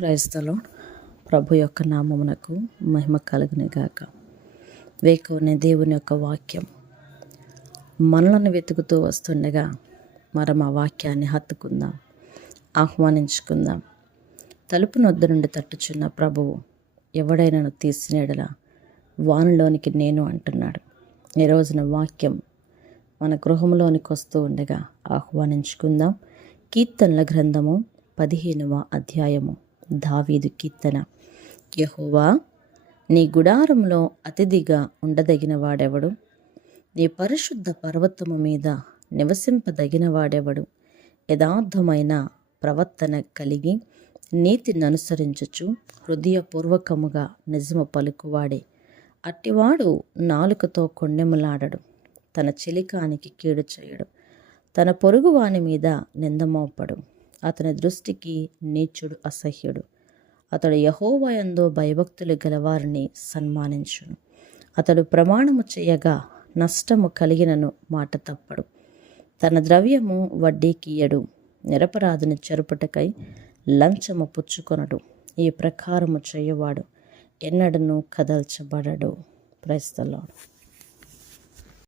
Praise the lord. ప్రభు యొక్క నామమునకు మహిమ కలుగును గాక. వేకువనే దేవుని యొక్క వాక్యం మనలను వెతుకుతూ వస్తుండగా మనం ఆ వాక్యాన్ని హత్తుకుందాం, ఆహ్వానించుకుందాం. తలుపు నొద్ద నుండి తట్టుచున్న ప్రభువు ఎవడైనాను తీసినేడలా వానిలోనికి నేను అంటున్నాడు. ఈ రోజున వాక్యం మన గృహంలోనికి వస్తూ ఉండగా ఆహ్వానించుకుందాం. కీర్తనల గ్రంథము 15వ అధ్యాయము. దావీదు కీర్తన. యెహోవా, నీ గుడారంలో అతిథిగా ఉండదగిన వాడెవడు? నీ పరిశుద్ధ పర్వతము మీద నివసింపదగిన వాడెవడు? యథార్థమైన ప్రవర్తన కలిగి నీతిని అనుసరించుచు హృదయపూర్వకముగా నిజము పలుకువాడే. అట్టివాడు నాలుకతో కొండెములాడడు, తన చెలికానికి కీడు చేయడు, తన పొరుగువాని మీద నిందమోపడు. అతని దృష్టికి నీచుడు అసహ్యుడు. అతడు యెహోవా యందు భయభక్తులు గలవారిని సన్మానించును. అతడు ప్రమాణము చేయగా నష్టము కలిగినను మాట తప్పడు. తన ద్రవ్యము వడ్డీకియ్యడు. నిరపరాధిని చెరుపుటకై లంచము పుచ్చుకొనడు. ఈ ప్రకారము చేయవాడు ఎన్నడను కదల్చబడడు. Praise the lord.